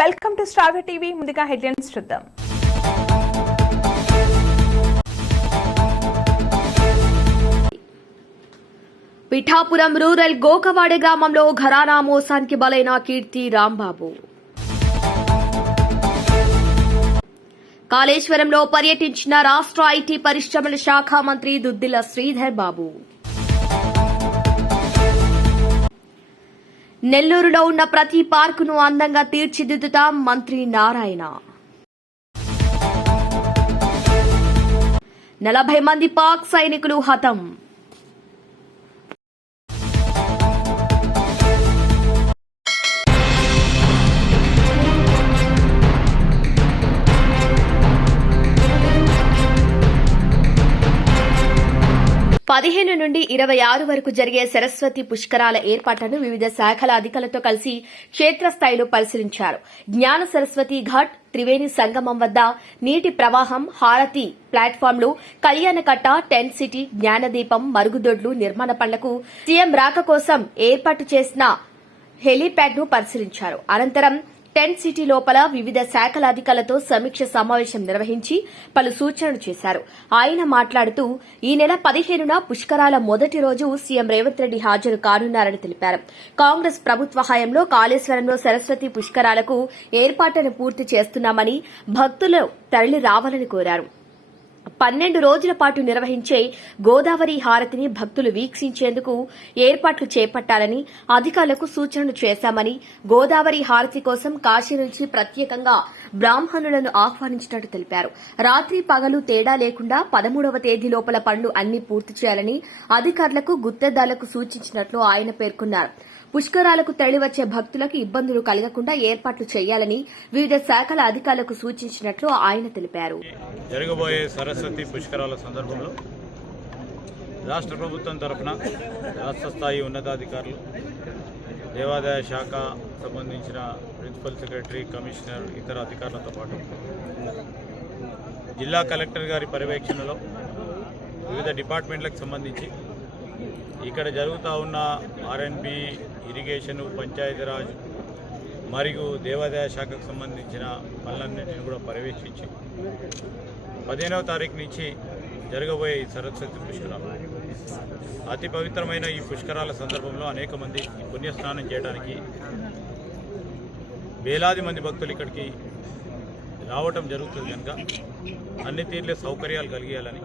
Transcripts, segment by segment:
Welcome to star TV. ముందుగా headlines చూద్దాం. Pithapuram rural గోకవాడ గ్రామంలో ఘరానా మోసానికి బలైన కీర్తి రాంబాబు. కాళేశ్వరంలో పర్యటించిన రాష్ట్ర ఐటీ పరిశ్రమల శాఖ మంత్రి దుద్దిల శ్రీధర్ బాబు. నెల్లూరులో ఉన్న ప్రతి పార్కును అందంగా తీర్చిదిద్దుతాం మంత్రి నారాయణ. 40 మంది పాక్ సైనికులు హతం. పదిహేను నుండి 26 వరకు జరిగే సరస్వతి పుష్కరాల ఏర్పాట్లను వివిధ శాఖల అధికారులతో కలిసి క్షేత్రస్థాయిలో పరిశీలించారు. జ్ఞాన సరస్వతి ఘాట్, త్రివేణి సంగమం వద్ద నీటి ప్రవాహం, హారతి ప్లాట్ఫామ్లు, కళ్యాణకట్ట, టెంట్ సిటీ, జ్ఞానదీపం, మరుగుదొడ్లు నిర్మాణ పనులకు సీఎం రాక కోసం ఏర్పాటు చేసిన హెలీప్యాడ్ ను పరిశీలించారు. అనంతరం టెంట్ సిటీ లోపల వివిధ శాఖల అధికారులతో సమీక్ష సమావేశం నిర్వహించి పలు సూచనలు చేశారు. ఆయన మాట్లాడుతూ ఈ నెల 15న పుష్కరాల మొదటి రోజు సీఎం రేవంత్ రెడ్డి హాజరు కానున్నారని తెలిపారు. కాంగ్రెస్ ప్రభుత్వ హయాంలో కాళేశ్వరంలో సరస్వతి పుష్కరాలకు ఏర్పాట్లను పూర్తి చేస్తున్నామని, భక్తులు తరలి రావాలని కోరారు. 12 రోజుల పాటు నిర్వహించే గోదావరి హారతిని భక్తులు వీక్షించేందుకు ఏర్పాట్లు చేపట్టాలని అధికారులకు సూచనలు చేశామని, గోదావరి హారతి కోసం కాశీ నుంచి ప్రత్యేకంగా బ్రాహ్మణులను ఆహ్వానించినట్టు తెలిపారు. రాత్రి పగలు తేడా లేకుండా 13వ తేదీ లోపల పనులు అన్ని పూర్తి చేయాలని అధికారులకు, గుత్తేదారులకు సూచించినట్లు ఆయన పేర్కొన్నారు. పుష్కరాలకు తరలివచ్చే భక్తులకు ఇబ్బందులు కలగకుండా ఏర్పాట్లు చేయాలని వివిధ శాఖల అధికారులకు సూచించినట్లు ఆయన తెలిపారు. జరగబోయే సరస్వతి పుష్కరాల సందర్భంలో రాష్ట్ర ప్రభుత్వం తరఫున రాష్ట్ర స్థాయి ఉన్నతాధికారులు, దేవాదాయ శాఖ సంబంధించిన ప్రిన్సిపల్ సెక్రటరీ, కమిషనర్, ఇతర అధికారులతో పాటు జిల్లా కలెక్టర్ గారి పర్యవేక్షణలో వివిధ డిపార్ట్మెంట్లకు సంబంధించి ఇక్కడ జరుగుతూ ఉన్న ఆర్ఎన్బి, ఇరిగేషన్, పంచాయతీరాజ్ మరియు దేవాదాయ శాఖకు సంబంధించిన పనులన్నింటినీ కూడా పర్యవేక్షించి 15వ తారీఖు నుంచి జరగబోయే ఈ సరస్వతి పుష్కరాలు అతి పవిత్రమైన ఈ పుష్కరాల సందర్భంలో అనేక మంది పుణ్యస్నానం చేయడానికి వేలాది మంది భక్తులు ఇక్కడికి రావటం జరుగుతుంది కనుక అన్ని తీర్లే సౌకర్యాలు కలిగేయాలని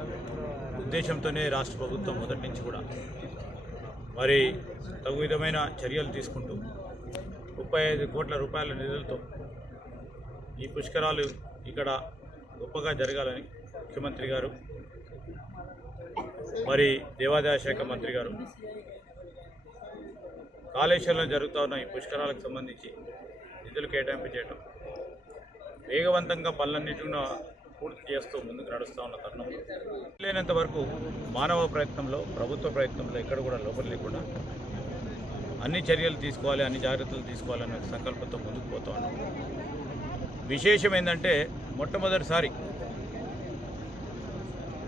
ఉద్దేశంతోనే రాష్ట్ర ప్రభుత్వం మొదటి నుంచి కూడా మరి తగు విధమైన చర్యలు తీసుకుంటూ 35 కోట్ల రూపాయల నిధులతో ఈ పుష్కరాలు ఇక్కడ గొప్పగా జరగాలని ముఖ్యమంత్రి గారు, మరి దేవాదాయ శాఖ మంత్రి గారు కాళేశ్వరంలో జరుగుతూ ఉన్న ఈ పుష్కరాలకు సంబంధించి నిధులు కేటాయింపు చేయడం, వేగవంతంగా పనులన్నింటినీ పూర్తి చేస్తూ ముందుకు నడుస్తూ ఉన్న తరుణంలో లేనంత వరకు మానవ ప్రయత్నంలో, ప్రభుత్వ ప్రయత్నంలో ఎక్కడ కూడా లోపం లేకుండా అన్ని చర్యలు తీసుకోవాలి, అన్ని జాగ్రత్తలు తీసుకోవాలనే సంకల్పంతో ముందుకు పోతూ ఉన్నాం. విశేషం ఏంటంటే మొట్టమొదటిసారి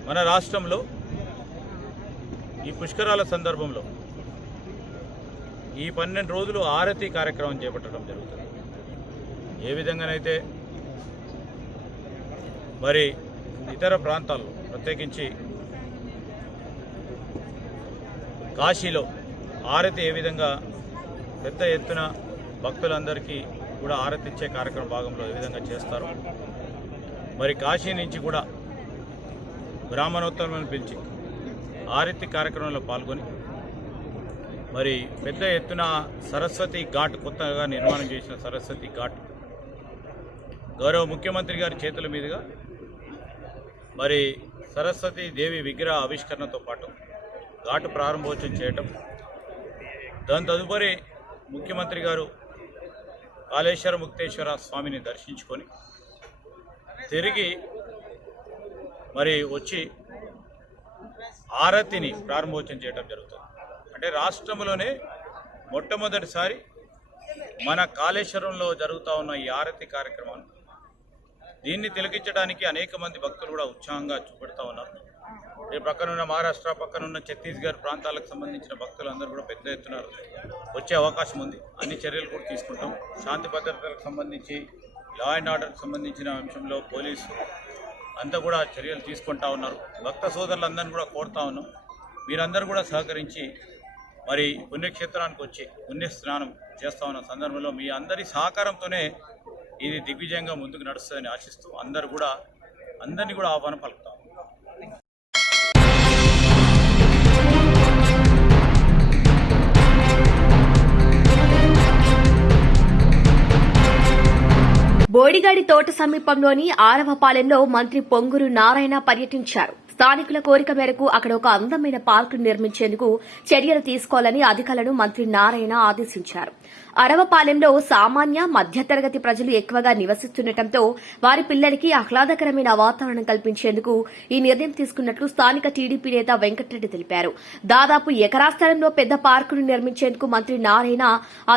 మన రాష్ట్రంలో ఈ పుష్కరాల సందర్భంలో ఈ 12 రోజులు ఆరతి కార్యక్రమం చేపట్టడం జరుగుతుంది. ఏ విధంగానైతే మరి ఇతర ప్రాంతాల్లో ప్రత్యేకించి కాశీలో ఆరతి ఏ విధంగా పెద్ద ఎత్తున భక్తులందరికీ కూడా ఆరతి ఇచ్చే కార్యక్రమ భాగంలో ఏ విధంగా చేస్తారు, మరి కాశీ నుంచి కూడా బ్రాహ్మణోత్తములను పిలిచి ఆరతి కార్యక్రమంలో పాల్గొని మరి పెద్ద ఎత్తున సరస్వతి ఘాట్, కొత్తగా నిర్మాణం చేసిన సరస్వతి ఘాట్ గౌరవ ముఖ్యమంత్రి గారి చేతుల మీదుగా మరి సరస్వతి దేవి విగ్రహ ఆవిష్కరణతో పాటు ఘాటు ప్రారంభోత్సవం చేయటం, దాని తదుపరి ముఖ్యమంత్రి గారు కాళేశ్వర ముక్తేశ్వర స్వామిని దర్శించుకొని తిరిగి మరి వచ్చి ఆరతిని ప్రారంభోత్సవం చేయడం జరుగుతుంది. అంటే రాష్ట్రంలోనే మొట్టమొదటిసారి మన కాళేశ్వరంలో జరుగుతూ ఉన్న ఈ ఆరతి కార్యక్రమాన్ని దీన్ని తిలకించడానికి అనేక మంది భక్తులు కూడా ఉత్సాహంగా చూపెడతా ఉన్నారు. ఈ పక్కనున్న మహారాష్ట్ర, పక్కనున్న ఛత్తీస్గఢ్ ప్రాంతాలకు సంబంధించిన భక్తులందరూ కూడా పెద్ద ఎత్తున వచ్చే అవకాశం ఉంది. అన్ని చర్యలు కూడా తీసుకుంటాం. శాంతి భద్రతలకు సంబంధించి, లా అండ్ ఆర్డర్కి సంబంధించిన అంశంలో పోలీసు అంతా కూడా చర్యలు తీసుకుంటా ఉన్నారు. భక్త సోదరులందరినీ కూడా కోరుతా ఉన్నాం, మీరందరూ కూడా సహకరించి మరి పుణ్యక్షేత్రానికి వచ్చి పుణ్యస్నానం చేస్తా ఉన్న సందర్భంలో మీ అందరి సహకారంతోనే ఇది దిగ్విజయంగా ముందుకు నడుస్తుందని ఆశిస్తూ అందరినీ కూడా ఆహ్వానం పలుకుతాం. బోడిగాడి తోట సమీపంలోని ఆరవపాలెంలో మంత్రి పొంగూరు నారాయణ పర్యటించారు. స్థానికుల కోరిక మేరకు అక్కడ ఒక అందమైన పార్కు నిర్మించేందుకు చర్యలు తీసుకోవాలని అధికారులను మంత్రి నారాయణ ఆదేశించారు. అరవపాలెంలో సామాన్య మధ్యతరగతి ప్రజలు ఎక్కువగా నివసిస్తుండటంతో వారి పిల్లలకి ఆహ్లాదకరమైన వాతావరణం కల్పించేందుకు ఈ నిర్ణయం తీసుకున్నట్లు స్థానిక టీడీపీ నేత వెంకటరెడ్డి తెలిపారు. దాదాపు ఎకరా స్థలంలో పెద్ద పార్కును నిర్మించేందుకు మంత్రి నారాయణ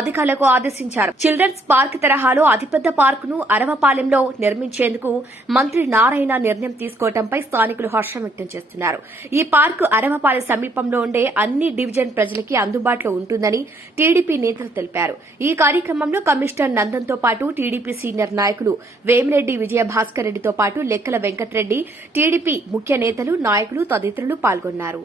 అధికారులకు ఆదేశించారు. చిల్డ్రన్స్ పార్క్ తరహాలో అతిపెద్ద పార్కును అరవపాలెంలో నిర్మించేందుకు మంత్రి నారాయణ నిర్ణయం తీసుకోవడంపై స్థానికులు హర్షం వ్యక్తం చేస్తున్నారు. ఈ పార్కు అరవపాలెం సమీపంలో ఉండే అన్ని డివిజన్ ప్రజలకి అందుబాటులో ఉంటుందని టీడీపీ నేతలు తెలిపారు. ఈ కార్యక్రమంలో కమిషనర్ నందన్తో పాటు టీడీపీ సీనియర్ నాయకులు వేమిరెడ్డి విజయభాస్కర్ రెడ్డితో పాటు లెక్కల వెంకటరెడ్డి, టీడీపీ ముఖ్య నేతలు, నాయకులు తదితరులు పాల్గొన్నారు.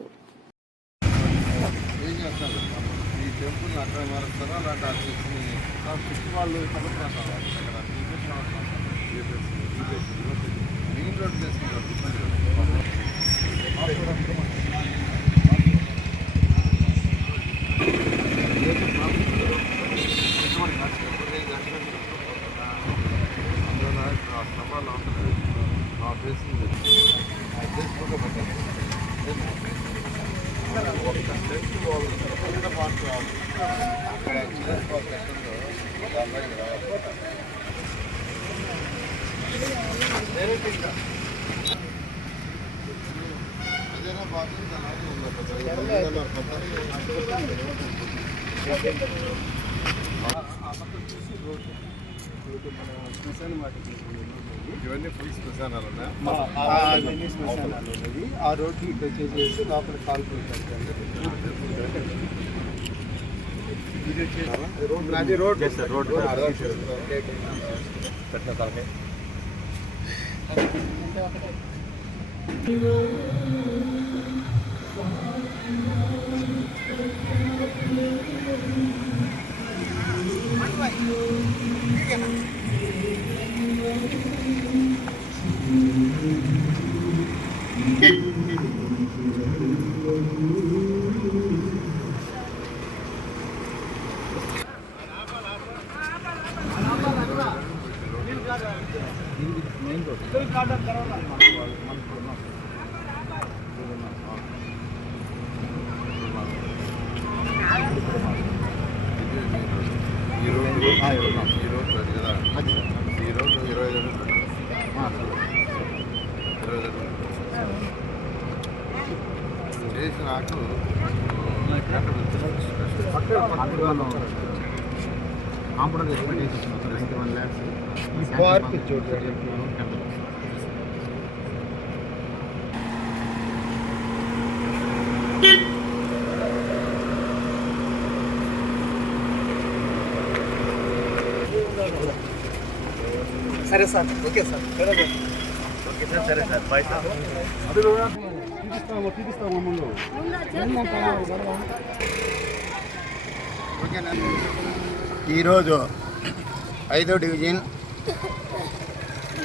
ఇవన్నీ ఫుల్ శ్మశానాలు ఉన్నది. ఆ రోడ్డు ఇటు వచ్చేసి లోపల కాల్పులు మెయిన్ రోడ్ ఈ రోడ్ కదా, ఈ రోడ్ 25 చేసిన నాకు కాంపౌండ్ ఎక్స్పెక్టేషన్ 91 lakhs. ఈ పార్క్ చూడండి. సరే sir, okay sir, okay sir, సరే సార్, బాయ్ సార్. తీపిస్తాము ముందు. ఈరోజు 5వ డివిజన్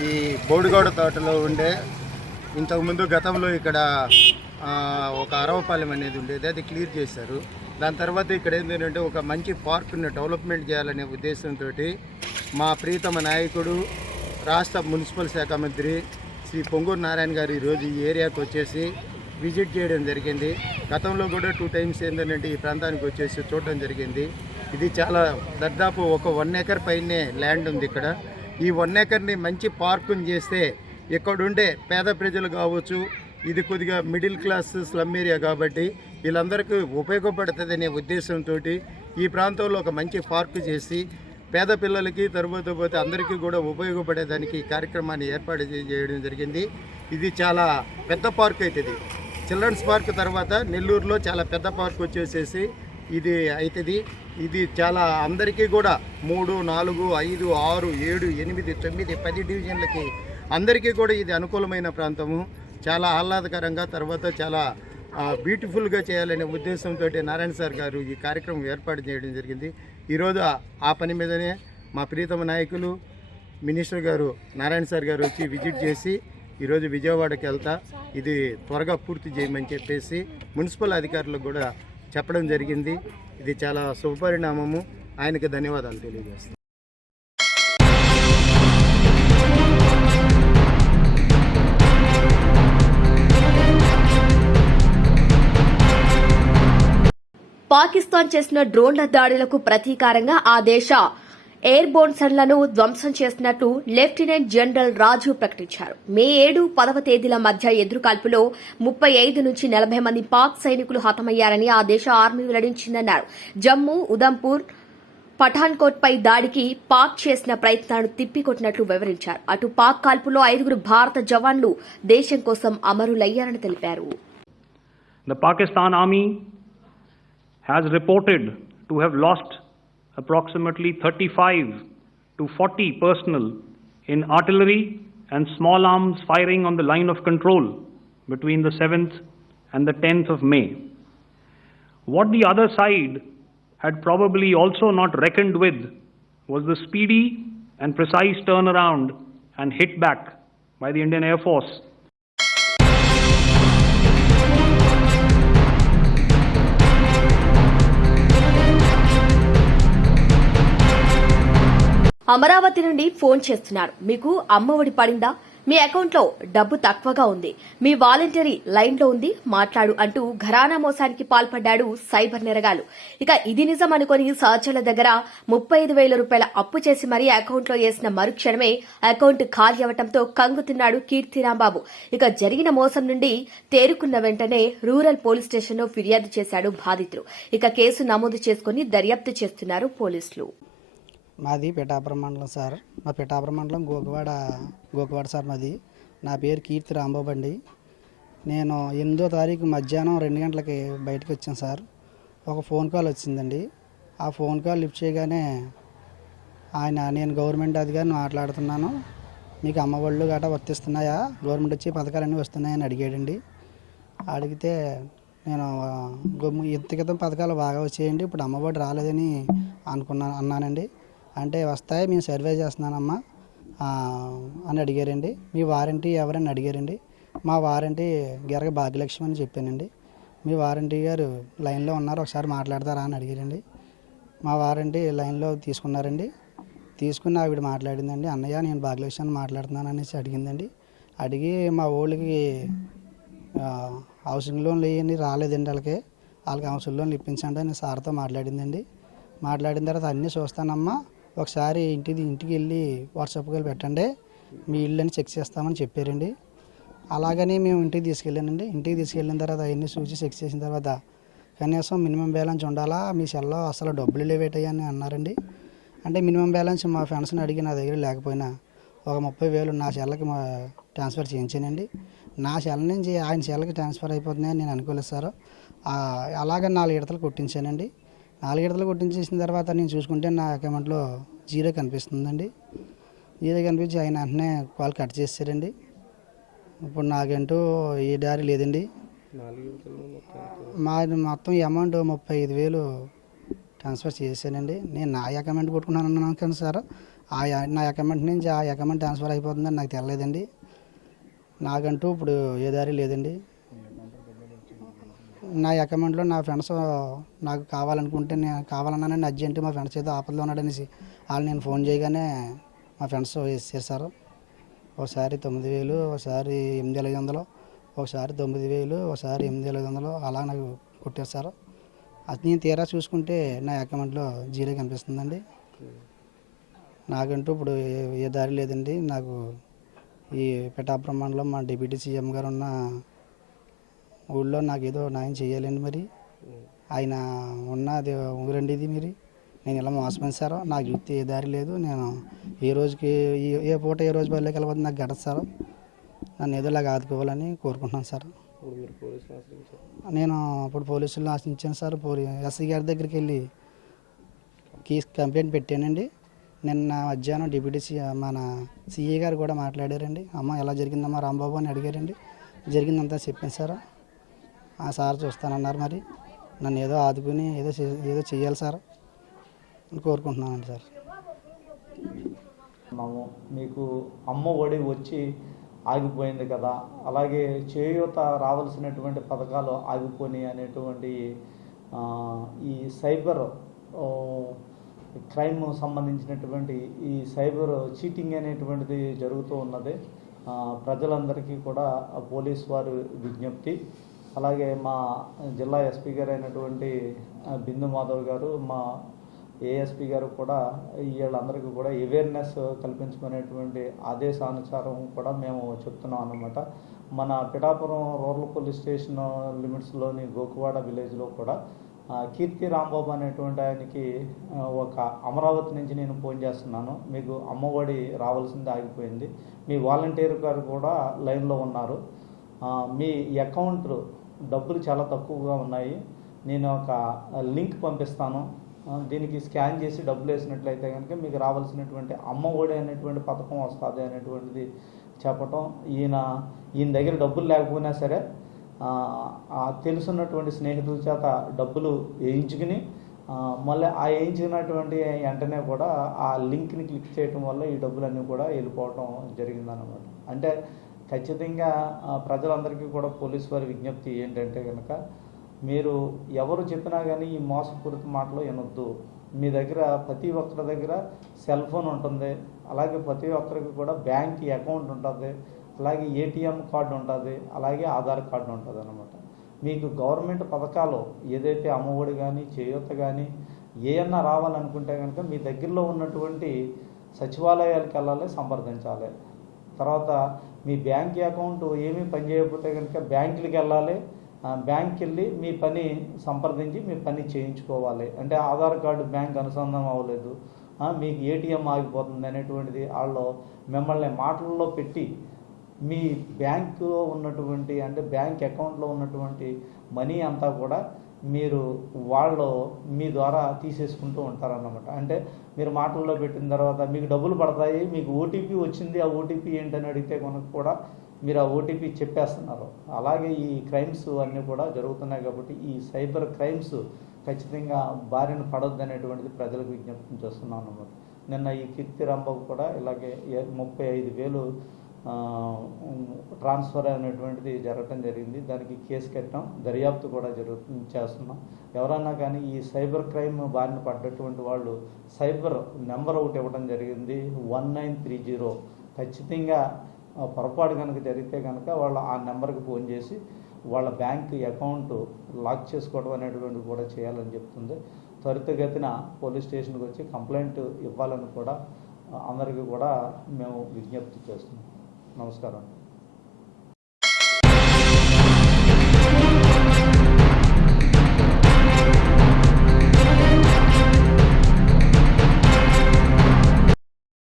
ఈ బోడిగౌడ తోటలో ఉండే ఇంతకుముందు గతంలో ఇక్కడ ఒక అరవపాలెం అనేది ఉండేది, అది క్లియర్ చేశారు. దాని తర్వాత ఇక్కడ ఏంటంటే ఒక మంచి పార్క్ని డెవలప్మెంట్ చేయాలనే ఉద్దేశంతో మా ప్రీతమ నాయకుడు రాష్ట్ర మున్సిపల్ శాఖ మంత్రి శ్రీ పొంగూరు నారాయణ గారు ఈరోజు ఈ ఏరియాకి వచ్చేసి విజిట్ చేయడం జరిగింది. గతంలో కూడా 2 times ఏంటంటే ఈ ప్రాంతానికి వచ్చేసి చూడడం జరిగింది. ఇది చాలా దాదాపు ఒక 1 acre పైనే ల్యాండ్ ఉంది ఇక్కడ. ఈ 1 acreని మంచి పార్కుని చేస్తే ఇక్కడుండే పేద ప్రజలు కావచ్చు, ఇది కొద్దిగా మిడిల్ క్లాస్ స్లమ్ ఏరియా కాబట్టి వీళ్ళందరికీ ఉపయోగపడుతుందనే ఉద్దేశంతో ఈ ప్రాంతంలో ఒక మంచి పార్కు చేసి పేద పిల్లలకి తరువాత పోతే అందరికీ కూడా ఉపయోగపడేదానికి ఈ కార్యక్రమాన్ని ఏర్పాటు చేయడం జరిగింది. ఇది చాలా పెద్ద పార్క్ అవుతుంది. చిల్డ్రన్స్ పార్క్ తర్వాత నెల్లూరులో చాలా పెద్ద పార్క్ వచ్చేసేసి ఇది అవుతుంది. ఇది చాలా అందరికీ కూడా 3, 4, 5, 6, 7, 8, 9, 10 డివిజన్లకి అందరికీ కూడా ఇది అనుకూలమైన ప్రాంతము. చాలా ఆహ్లాదకరంగా తర్వాత చాలా బ్యూటిఫుల్గా చేయాలనే ఉద్దేశంతో నారాయణ సార్ గారు ఈ కార్యక్రమం ఏర్పాటు చేయడం జరిగింది. ఈరోజు ఆ పని మీదనే మా ప్రీతమ నాయకులు మినిస్టర్ గారు నారాయణ సార్ గారు వచ్చి విజిట్ చేసి ఈరోజు విజయవాడకి వెళ్తా ఇది త్వరగా పూర్తి చేయమని చెప్పేసి మున్సిపల్ అధికారులకు కూడా చెప్పడం జరిగింది. ఇది చాలా శుభపరిణామము. ఆయనకి ధన్యవాదాలు తెలియజేస్తాను. పాకిస్తాన్ చేసిన డ్రోన్ల దాడులకు ప్రతీకారంగా ఆ దేశ ఎయిర్ బోర్న్ సన్లను ధ్వంసం చేసినట్లు లెఫ్టినెంట్ జనరల్ రాజు ప్రకటించారు. మే 7, 10 తేదీల మధ్య ఎదురుకాల్పులో 35 నుంచి 40 మంది పాక్ సైనికులు హతమయ్యారని ఆ దేశ ఆర్మీ వెల్లడించిందన్నారు. జమ్మూ, ఉదంపూర్, పఠాన్కోట్ పై దాడికి పాక్ చేసిన ప్రయత్నాలను తిప్పికొట్టినట్లు వివరించారు. అటు పాక్ కాల్పులో 5 భారత జవాన్లు దేశం కోసం అమరులయ్యారని తెలిపారు. The Pakistan Army has reported to have lost approximately 35 to 40 personnel in artillery and small arms firing on the line of control between the 7th and the 10th of May. What the other side had probably also not reckoned with was the speedy and precise turnaround and hit back by the Indian Air Force. Amaravati నుండి phone చేస్తున్నారు. మీకు అమ్మఒడి పడిందా? మీ అకౌంట్లో డబ్బు తక్కువగా ఉంది, మీ voluntary లైన్లో ఉంది, మాట్లాడు అంటూ ఘరానా మోసానికి పాల్పడ్డాడు సైబర్ నేరగాలు. ఇక ఇది నిజం అనుకుని సహచరుల దగ్గర 35,000 రూపాయల అప్పు చేసి మరీ అకౌంట్లో వేసిన మరుక్షణమే అకౌంట్ ఖాళీ అవడంతో కంగుతిన్నాడు కీర్తిరాంబాబు. ఇక జరిగిన మోసం నుండి తేరుకున్న వెంటనే రూరల్ పోలీస్ స్టేషన్లో ఫిర్యాదు చేశాడు బాధితులు. ఇక కేసు నమోదు చేసుకుని దర్యాప్తు చేస్తున్నారు పోలీసులు. మాది పిఠాపురం మండలం సార్. మా పిఠాపురం మండలం గోకవాడ సార్ మాది. నా పేరు కీర్తి రాంబాబు అండి. నేను 8వ తారీఖు మధ్యాహ్నం 2 గంటలకి బయటకు వచ్చాను సార్. ఒక ఫోన్ కాల్ వచ్చిందండి. ఆ ఫోన్ కాల్ లిఫ్ట్ చేయగానే నేను గవర్నమెంట్ అధికారిని మాట్లాడుతున్నాను, మీకు అమ్మఒళ్ళు గట్రా వర్తిస్తున్నాయా, గవర్నమెంట్ వచ్చి పథకాలన్నీ వస్తున్నాయని అడిగాడండి. అడిగితే నేను ఇంత క్రితం పథకాలు బాగా వచ్చేయండి, ఇప్పుడు అమ్మఒడి రాలేదని అన్నానండి. అంటే వస్తాయి, మేము సర్వే చేస్తున్నానమ్మా అని అడిగారండి. మీ వారంటీ ఎవరని అడిగారండి. మా వారంటీ గెరగ భాగ్యలక్ష్మి అని చెప్పానండి. మీ వారంటీ గారు లైన్లో ఉన్నారు, ఒకసారి మాట్లాడతారా అని అడిగారండి. మా వారంటీ లైన్లో తీసుకున్నారండి. తీసుకుని ఆవిడ మాట్లాడిందండి. అన్నయ్య నేను భాగ్యలక్ష్మి అని మాట్లాడుతున్నాను అనేసి అడిగిందండి. అడిగి మా ఊళ్ళకి హౌసింగ్ లోన్లు ఇవన్నీ రాలేదండి, వాళ్ళకి హౌసింగ్ లోన్లు ఇప్పించండి అని సార్తో మాట్లాడిందండి. మాట్లాడిన తర్వాత అన్నీ చూస్తానమ్మా, ఒకసారి ఇంటికి వెళ్ళి వాట్సాప్కి పెట్టండి, మీ ఇల్లు అని చెక్ చేస్తామని చెప్పారండి. అలాగని మేము ఇంటికి తీసుకెళ్ళానండి. ఇంటికి తీసుకెళ్ళిన తర్వాత అవన్నీ చూసి చెక్ చేసిన తర్వాత కనీసం మినిమం బ్యాలెన్స్ ఉండాలా, మీ సెల్లో అసలు డబ్బులు లేవేటయ్యా అని అన్నారండి. అంటే మినిమం బ్యాలెన్స్ మా ఫ్రెండ్స్ని అడిగి నా దగ్గర లేకపోయినా ఒక 30,000 నా సెల్కి ట్రాన్స్ఫర్ చేయించానండి. నా సెల్ నుంచి ఆయన సెల్కి ట్రాన్స్ఫర్ అయిపోతున్నాయని నేను అనుకోలేదు సార్. అలాగే 4 విడతలు కొట్టించానండి. 4 విడతలు కొట్టించేసిన తర్వాత నేను చూసుకుంటే నా అకౌంట్లో 0 కనిపిస్తుందండి. 0 కనిపించి ఆయన వెంటనే కాల్ కట్ చేశారండి. ఇప్పుడు నాకంటూ ఏ దారి లేదండి. మొత్తం అమౌంట్ 35,000 ట్రాన్స్ఫర్ చేశానండి. నేను నా అకౌంట్ కొట్టుకున్నాను అన్నాను కానీ సార్, నా అకౌంట్ నుంచి ఆ అకౌంట్ ట్రాన్స్ఫర్ అయిపోతుందని నాకు తెలియలేదండి. నాకంటూ ఇప్పుడు ఏ దారి లేదండి. నా అకౌంట్లో నా ఫ్రెండ్స్ నాకు కావాలనుకుంటే నేను కావాలన్నానని అర్జెంట్ మా ఫ్రెండ్స్ ఏదో ఆపదలో ఉన్నాడనేసి వాళ్ళు నేను ఫోన్ చేయగానే మా ఫ్రెండ్స్ వేసేసారు సార్. ఒకసారి 9,000, ఒకసారి 8,500, ఒకసారి 9,000, ఒకసారి 8,500 అలా నాకు కొట్టారు సార్. అది నేను తీరా చూసుకుంటే నా అకౌంట్లో 0 కనిపిస్తుందండి. నాకంటూ ఇప్పుడు ఏ దారి లేదండి. నాకు ఈ పిఠాపురం మండలం మా డిప్యూటీ సీఎం గారు ఉన్న ఊళ్ళో నాకు ఏదో న్యాయం చేయాలండి. మరి ఆయన ఉన్నది ఊరండి ఇది. మరి నేను ఇలా మోసపోయింది సార్, నాకు యుక్తి ఏ దారి లేదు, నేను ఏ రోజుకి ఏ పూట ఏ రోజు బయలుకి వెళ్ళబోతుంది నాకు గడదు సార్, నన్ను ఏదో ఇలాగ ఆదుకోవాలని కోరుకుంటున్నాను సార్. నేను ఇప్పుడు పోలీసులను ఆశించాను సార్. ఎస్ఐ గారి దగ్గరికి వెళ్ళి కంప్లైంట్ పెట్టానండి. నిన్న మధ్యాహ్నం డిప్యూటీ మన సిఐ గారు కూడా మాట్లాడారండి. అమ్మ ఎలా జరిగిందమ్మా రాంబాబు అని అడిగారండి. జరిగిందంతా చెప్పాను సార్. ఆ సార్ చూస్తానన్నారు. మరి నన్ను ఏదో ఆదుకుని ఏదో చెయ్యాలి సార్ అని కోరుకుంటున్నానండి సార్. మీకు అమ్మ ఒడి వచ్చి ఆగిపోయింది కదా, అలాగే చేయూత రావాల్సినటువంటి పథకాలు ఆగిపోయినాయి అనేటువంటి ఈ సైబర్ క్రైమ్ సంబంధించినటువంటి ఈ సైబర్ చీటింగ్ అనేటువంటిది జరుగుతూ ఉన్నది. ప్రజలందరికీ కూడా పోలీస్ వారి విజ్ఞప్తి, అలాగే మా జిల్లా ఎస్పీ గారు అయినటువంటి బిందు మాధవ్ గారు, మా ఏఎస్పీ గారు కూడా వీళ్ళందరికీ కూడా అవేర్నెస్ కల్పించుకునేటువంటి ఆదేశానుసారం కూడా మేము చెప్తున్నాం అన్నమాట. మన పిఠాపురం రూరల్ పోలీస్ స్టేషన్ లిమిట్స్లోని గోకువాడ విలేజ్లో కూడా కీర్తి రాంబాబు అనేటువంటి ఆయనకి ఒక అమరావతి నుంచి నేను ఫోన్ చేస్తున్నాను, మీకు అమ్మఒడి రావాల్సింది ఆగిపోయింది, మీ వాలంటీర్ గారు కూడా లైన్లో ఉన్నారు, మీ అకౌంట్ డబ్బులు చాలా తక్కువగా ఉన్నాయి, నేను ఒక లింక్ పంపిస్తాను, దీనికి స్కాన్ చేసి డబ్బులు వేసినట్లయితే కనుక మీకు రావాల్సినటువంటి అమ్మ ఒడి అనేటువంటి పథకం వస్తుంది అనేటువంటిది చెప్పటం. ఈయన దగ్గర డబ్బులు లేకపోయినా సరే తెలుసున్నటువంటి స్నేహితుల చేత డబ్బులు వేయించుకుని మళ్ళీ ఆ వేయించుకున్నటువంటి వెంటనే కూడా ఆ లింక్ని క్లిక్ చేయటం వల్ల ఈ డబ్బులన్నీ కూడా వెళ్ళిపోవటం జరిగిందన్నమాట. అంటే ఖచ్చితంగా ప్రజలందరికీ కూడా పోలీసు వారి విజ్ఞప్తి ఏంటంటే కనుక, మీరు ఎవరు చెప్పినా కానీ ఈ మోసపూరిత మాటలు వినొద్దు. మీ దగ్గర ప్రతి ఒక్కరి దగ్గర సెల్ ఫోన్ ఉంటుంది, అలాగే ప్రతి ఒక్కరికి కూడా బ్యాంక్ అకౌంట్ ఉంటుంది, అలాగే ఏటీఎం కార్డు ఉంటుంది, అలాగే ఆధార్ కార్డు ఉంటుంది అన్నమాట. మీకు గవర్నమెంట్ పథకాలు ఏదైతే అమ్మఒడి కానీ చేయూత కానీ ఏమన్నా రావాలనుకుంటే కనుక మీ దగ్గరలో ఉన్నటువంటి సచివాలయాలకు వెళ్ళాలి, సంప్రదించాలి. తర్వాత మీ బ్యాంక్ అకౌంట్ ఏమీ పనిచేయకపోతే కనుక బ్యాంకులకి వెళ్ళాలి, బ్యాంక్కి వెళ్ళి మీ పని సంప్రదించి మీ పని చేయించుకోవాలి. అంటే ఆధార్ కార్డు బ్యాంక్ అనుసంధానం అవ్వలేదు, మీకు ఏటీఎం ఆగిపోతుంది అనేటువంటిది వాళ్ళు మిమ్మల్ని మాటల్లో పెట్టి మీ బ్యాంకులో ఉన్నటువంటి అంటే బ్యాంక్ అకౌంట్లో ఉన్నటువంటి మనీ అంతా కూడా వాళ్ళు మీ ద్వారా తీసేసుకుంటూ ఉంటారన్నమాట. అంటే మీరు మాటల్లో పెట్టిన తర్వాత మీకు డబ్బులు పడతాయి, మీకు ఓటీపీ వచ్చింది, ఆ ఓటీపీ ఏంటని అడిగితే కనుక కూడా మీరు ఆ ఓటీపీ చెప్పేస్తున్నారు. అలాగే ఈ క్రైమ్స్ అన్నీ కూడా జరుగుతున్నాయి. కాబట్టి ఈ సైబర్ క్రైమ్స్ ఖచ్చితంగా బారిన పడొద్దు అనేటువంటిది ప్రజలకు విజ్ఞప్తి చేస్తున్నాను అన్నమాట. నిన్న ఈ కీర్తి రాంబాబు కూడా ఇలాగే 35,000 ట్రాన్స్ఫర్ అనేటువంటిది జరగటం జరిగింది. దానికి కేసు కట్టాం, దర్యాప్తు కూడా చేస్తున్నాం. ఎవరన్నా కానీ ఈ సైబర్ క్రైమ్ బారిన పడ్డటువంటి వాళ్ళు సైబర్ నెంబర్ ఒకటి ఇవ్వడం జరిగింది, 1930. ఖచ్చితంగా పొరపాటు కనుక జరిగితే కనుక వాళ్ళు ఆ నెంబర్కి ఫోన్ చేసి వాళ్ళ బ్యాంక్ అకౌంట్ లాక్ చేసుకోవడం అనేటువంటిది కూడా చేయాలని చెప్తుంది. త్వరితగతిన పోలీస్ స్టేషన్కి వచ్చి కంప్లైంట్ ఇవ్వాలని కూడా అందరికీ కూడా మేము విజ్ఞప్తి చేస్తున్నాం. నమస్కారం.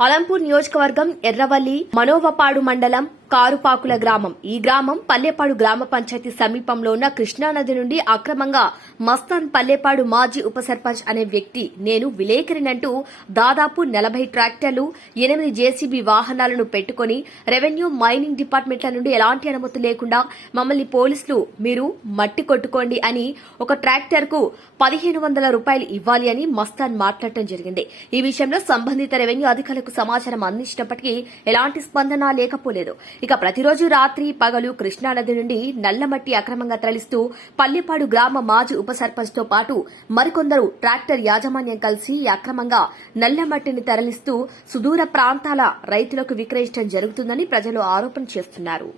అలంపూర్ నియోజకవర్గం ఎర్రవల్లి మనోవపాడు మండలం కారుపాకుల గ్రామం. ఈ గ్రామం పల్లెపాడు గ్రామ పంచాయతీ సమీపంలో ఉన్న కృష్ణానది నుండి అక్రమంగా మస్తాన్ పల్లెపాడు మాజీ ఉప సర్పంచ్ అనే వ్యక్తి నేను విలేకరినంటూ దాదాపు 40 ట్రాక్టర్లు 8 జేసీబీ వాహనాలను పెట్టుకుని రెవెన్యూ మైనింగ్ డిపార్ట్మెంట్ల నుండి ఎలాంటి అనుమతి లేకుండా మమ్మల్ని పోలీసులు మీరు మట్టి కొట్టుకోండి అని ఒక ట్రాక్టర్ కు 1,500 రూపాయలు ఇవ్వాలి అని మస్తాన్ మాట్లాడటం జరిగింది. ఈ విషయంలో సంబంధిత రెవెన్యూ అధికారులకు సమాచారం అందించినప్పటికీ ఎలాంటి స్పందన లేకపోలేదు. ఇక ప్రతిరోజు రాత్రి పగలు కృష్ణానది నుండి నల్లమట్టి అక్రమంగా తరలిస్తూ పల్లెపాడు గ్రామ మాజీ ఉప సర్పంచ్ తో పాటు మరికొందరు ట్రాక్టర్ యాజమాన్యం కలిసి అక్రమంగా నల్లమట్టిని తరలిస్తూ సుదూర ప్రాంతాల రైతులకు విక్రయించడం జరుగుతుందని ప్రజలు ఆరోపణ చేస్తున్నారు.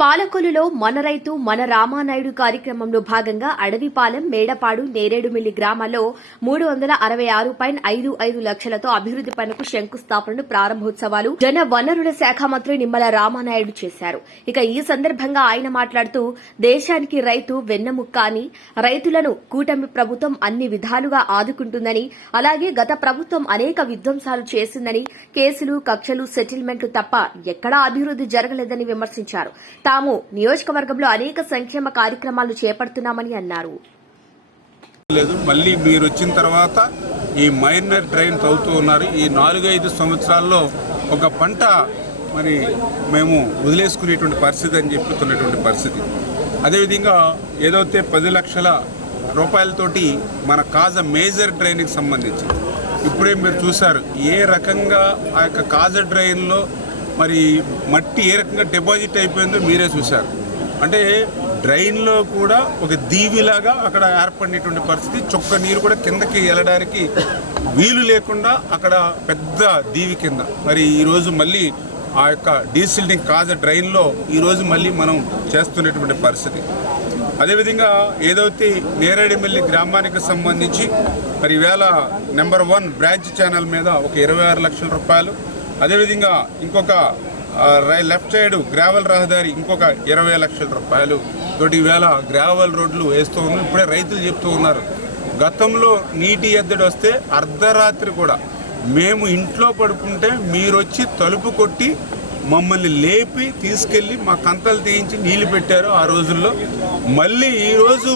పాలకొల్లులో మన రైతు మన రామానాయుడు కార్యక్రమంలో భాగంగా అడవిపాలెం, మేడపాడు, నేరేడుమిల్లి గ్రామాల్లో 366.55 లక్షలతో అభివృద్ది పనులకు శంకుస్థాపనలు, ప్రారంభోత్సవాలు జన వనరుల శాఖ మంత్రి నిమ్మల రామానాయుడు చేశారు. ఇక ఈ సందర్భంగా ఆయన మాట్లాడుతూ దేశానికి రైతు వెన్నెముక్క అని, రైతులను కూటమి ప్రభుత్వం అన్ని విధాలుగా ఆదుకుంటుందని, అలాగే గత ప్రభుత్వం అనేక విధ్వంసాలు చేసిందని, కేసులు, కక్షలు, సెటిల్మెంట్లు తప్ప ఎక్కడా అభివృద్ది జరగలేదని విమర్శించారు. తాము నియోజకవర్గంలో అనేక సంక్షేమ కార్యక్రమాలు చేపడుతున్నామని అన్నారు. మళ్ళీ మీరు వచ్చిన తర్వాత ఈ మైనర్ డ్రైన్ తవ్వుతూ ఉన్నారు. ఈ 4-5 సంవత్సరాల్లో ఒక పంట మరి మేము వదిలేసుకునేటువంటి పరిస్థితి అని చెప్తున్నటువంటి పరిస్థితి. అదేవిధంగా ఏదైతే 10 లక్షల రూపాయలతోటి మన కాజ మేజర్ డ్రైన్కి సంబంధించి ఇప్పుడే మీరు చూశారు ఏ రకంగా ఆ యొక్క కాజ డ్రైన్లో మరి మట్టి ఏ రకంగా డిపాజిట్ అయిపోయిందో మీరే చూశారు. అంటే డ్రైన్లో కూడా ఒక దీవిలాగా అక్కడ ఏర్పడినటువంటి పరిస్థితి, చుక్క నీరు కూడా కిందకి వెళ్ళడానికి వీలు లేకుండా అక్కడ పెద్ద దీవి కింద మరి ఈరోజు మళ్ళీ ఆ యొక్క డీసిల్టింగ్ కాజ డ్రైన్లో ఈరోజు మళ్ళీ మనం చేస్తున్నటువంటి పరిస్థితి. అదేవిధంగా ఏదైతే నేరేడుమిల్లి గ్రామానికి సంబంధించి మరి ఈవేళ నెంబర్ 1 బ్రాంచ్ ఛానల్ మీద ఒక 26 లక్షల రూపాయలు, అదేవిధంగా ఇంకొక లెఫ్ట్ సైడ్ గ్రావెల్ రహదారి ఇంకొక 20 లక్షల రూపాయలు తోటి ఈవేళ గ్రావెల్ రోడ్లు వేస్తూ ఉన్నారు. ఇప్పుడే రైతులు చెప్తూ ఉన్నారు, గతంలో నీటి ఎద్దడి వస్తే అర్ధరాత్రి కూడా మేము ఇంట్లో పడుకుంటే మీరు వచ్చి తలుపు కొట్టి మమ్మల్ని లేపి తీసుకెళ్ళి మా కంతలు తీయించి నీళ్లు పెట్టారు ఆ రోజుల్లో. మళ్ళీ ఈరోజు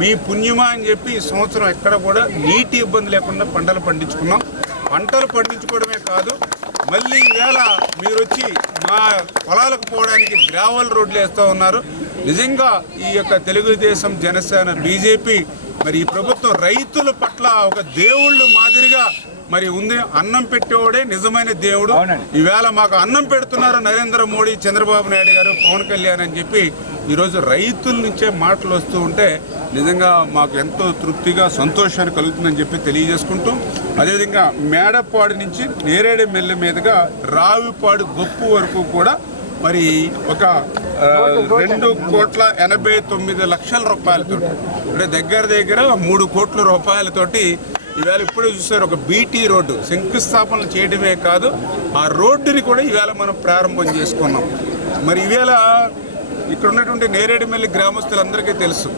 మీ పుణ్యమా అని చెప్పి ఈ సంవత్సరం ఎక్కడ కూడా నీటి ఇబ్బంది లేకుండా పంటలు పండించుకున్నాం. పంటలు పండించుకోవడమే కాదు, మళ్ళీ ఈవేళ మీరు వచ్చి మా పొలాలకు పోవడానికి గ్రావెల్ రోడ్లు వేస్తూ ఉన్నారు. నిజంగా ఈ యొక్క తెలుగుదేశం, జనసేన, బీజేపీ మరి ఈ ప్రభుత్వం రైతుల పట్ల ఒక దేవుళ్ళు మాదిరిగా మరి ఉంది. అన్నం పెట్టేవాడే నిజమైన దేవుడు. ఈవేళ మాకు అన్నం పెడుతున్నారు నరేంద్ర మోడీ, చంద్రబాబు నాయుడు గారు, పవన్ కళ్యాణ్ అని చెప్పి ఈరోజు రైతుల నుంచే మాటలు వస్తూ ఉంటే నిజంగా మాకు ఎంతో తృప్తిగా, సంతోషాన్ని కలుగుతుందని చెప్పి తెలియజేసుకుంటూ, అదేవిధంగా మేడపాడు నుంచి నేరేడుమిల్లి మీదుగా రావిపాడు గొప్పు వరకు కూడా మరి ఒక 2,89 లక్షల రూపాయలతో అంటే దగ్గర 3 కోట్ల రూపాయలతోటి ఈవేళ ఇప్పుడే చూసారు ఒక బీటీ రోడ్డు శంకుస్థాపనలు చేయడమే కాదు ఆ రోడ్డుని కూడా ఈవేళ మనం ప్రారంభం చేసుకున్నాం. మరి ఈవేళ ఇక్కడ ఉన్నటువంటి నేరేడుమిల్లి గ్రామస్తులందరికీ తెలుసు,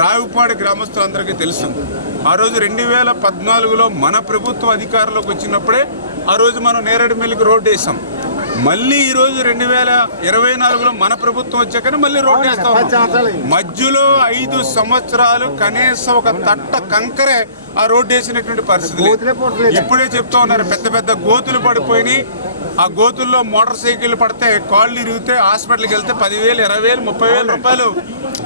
రావిపాడు గ్రామస్తులందరికీ తెలుసు. ఆ రోజు 2014లో మన ప్రభుత్వం అధికారంలోకి వచ్చినప్పుడే ఆ రోజు మనం నేరేడుమిల్లికి రోడ్డు వేసాం. మళ్ళీ ఈరోజు 2024లో మన ప్రభుత్వం వచ్చాకనే మళ్ళీ రోడ్డు వేస్తాం. మధ్యలో 5 సంవత్సరాలు కనీసం ఒక తట్ట కంకరే ఆ రోడ్డు వేసినటువంటి పరిస్థితి. ఇప్పుడే చెప్తా ఉన్నారు, పెద్ద పెద్ద గోతులు పడిపోయినాయి. ఆ గోతుల్లో మోటార్ సైకిల్ పడితే కాళ్ళు ఇరిగితే హాస్పిటల్కి వెళ్తే 10,000, 20,000, 30,000 రూపాయలు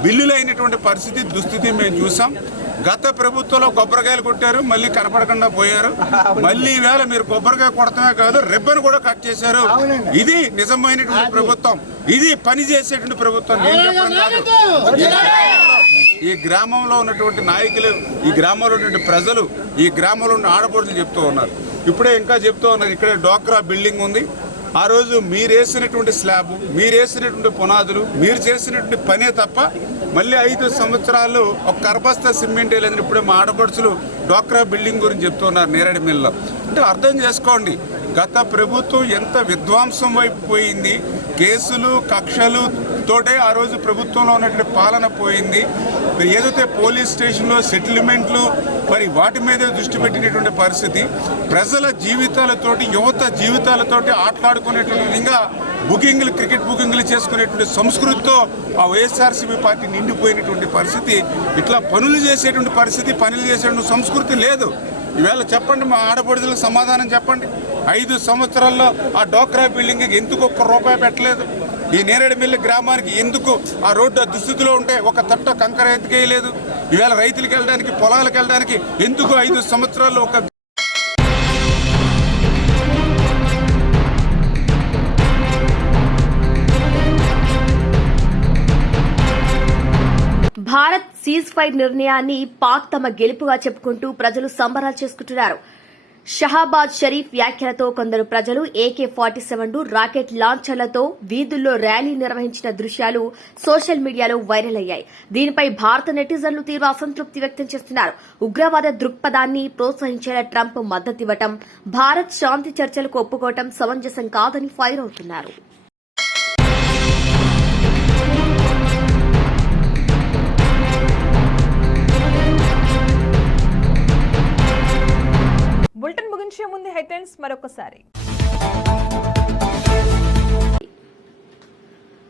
బిల్లులు అయినటువంటి పరిస్థితి, దుస్థితి మేము చూసాం. గత ప్రభుత్వంలో కొబ్బరికాయలు కొట్టారు, మళ్ళీ కనపడకుండా పోయారు. మళ్ళీ ఈవేళ మీరు కొబ్బరికాయ కొడతమే కాదు, రిబ్బన్ కూడా కట్ చేశారు. ఇది నిజమైనటువంటి ప్రభుత్వం, ఇది పని చేసేటువంటి ప్రభుత్వం. నేను చెప్పడం కాదు. ఈ గ్రామంలో ఉన్నటువంటి నాయకులు, ఈ గ్రామంలో ఉన్నటువంటి ప్రజలు, ఈ గ్రామంలో ఉన్న ఆడపడుచులు చెప్తూ ఉన్నారు. ఇప్పుడే ఇంకా చెప్తూ ఉన్నారు, ఇక్కడే డోక్రా బిల్డింగ్ ఉంది. ఆ రోజు మీరేసినటువంటి స్లాబ్, మీరేసినటువంటి పునాదులు, మీరు చేసినటువంటి పనే తప్ప మళ్ళీ 5 సంవత్సరాలు ఒక కరబస్తా సిమెంట్ లేదని ఇప్పుడే మా ఆడపడుచులు డోక్రా బిల్డింగ్ గురించి చెప్తున్నారు నేరేడు మిల్లో. అంటే అర్థం చేసుకోండి, గత ప్రభుత్వం ఎంత విధ్వంసం వైపు పోయింది. కేసులు కక్షలు తోటే ఆ రోజు ప్రభుత్వంలో ఉన్నటువంటి పాలన పోయింది. ఏదైతే పోలీస్ స్టేషన్లో సెటిల్మెంట్లు మరి వాటి మీదే దృష్టి పెట్టినటువంటి పరిస్థితి, ప్రజల జీవితాలతోటి, యువత జీవితాలతోటి ఆటలాడుకునేటువంటి విధంగా బుకింగ్లు, క్రికెట్ బుకింగ్లు చేసుకునేటువంటి సంస్కృతితో ఆ వైఎస్ఆర్సీపీ పార్టీ నిండిపోయినటువంటి పరిస్థితి. ఇట్లా పనులు చేసేటువంటి పరిస్థితి, పనులు చేసేటువంటి సంస్కృతి లేదు. ఈవేళ చెప్పండి, మా ఆడపడుచులకు సమాధానం చెప్పండి. 5 సంవత్సరాల్లో ఆ డోక్రా బిల్డింగ్కి ఎందుకు ₹1 పెట్టలేదు? ఈ నేరేడుమిల్లి గ్రామానికి ఎందుకు ఆ రోడ్డు దుస్థితిలో ఉంటే ఒక తట్ట కంకర ఎత్తుకేయలేదు? ఈవేళ రైతులకు వెళ్ళడానికి, పొలాలకు వెళ్ళడానికి ఎందుకు 5 సంవత్సరాల్లో ఒక భారత్ సీజ్ ఫైర్ నిర్ణయాన్ని పాక్ తమ గెలుపుగా చెప్పుకుంటూ ప్రజలు సంబరాలు చేసుకుంటున్నారు. షహాబాద్ షరీఫ్ వ్యాఖ్యలతో కొందరు ప్రజలు AK-47 రాకెట్ లాంచర్లతో వీధుల్లో ర్యాలీ నిర్వహించిన దృశ్యాలు సోషల్ మీడియాలో వైరల్ అయ్యాయి. దీనిపై భారత నెటిజన్లు తీవ్ర అసంతృప్తి వ్యక్తం చేస్తున్నారు. ఉగ్రవాద దృక్పథాన్ని ప్రోత్సహించేలా ట్రంప్ మద్దతివ్వటం, భారత్ శాంతి చర్చలకు ఒప్పుకోవటం సమంజసం కాదని ఫైర్ అవుతున్నారు. బులెటిన్ ముగించే ముందు హెడ్లైన్స్ మరొకసారి.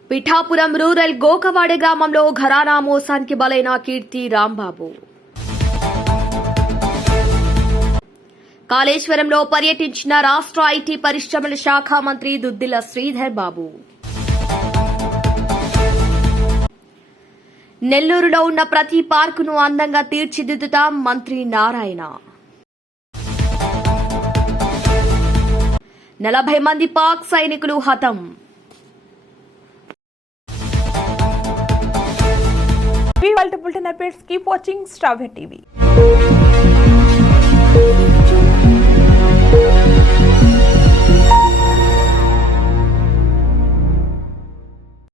పిఠాపురం రూరల్ గోకవాడ గ్రామంలో ఘరానా మోసానికి బలైన కీర్తి రాంబాబు. కాళేశ్వరంలో పర్యటించిన రాష్ట్ర ఐటీ పరిశ్రమల శాఖ మంత్రి దుద్దిల శ్రీధర్ బాబు. నెల్లూరులో ఉన్న ప్రతి పార్కును అందంగా తీర్చిదిద్దుతాం మంత్రి నారాయణ. 40 మంది పాక్ సైనికులు హతం. Bulletin updates keep watching star TV.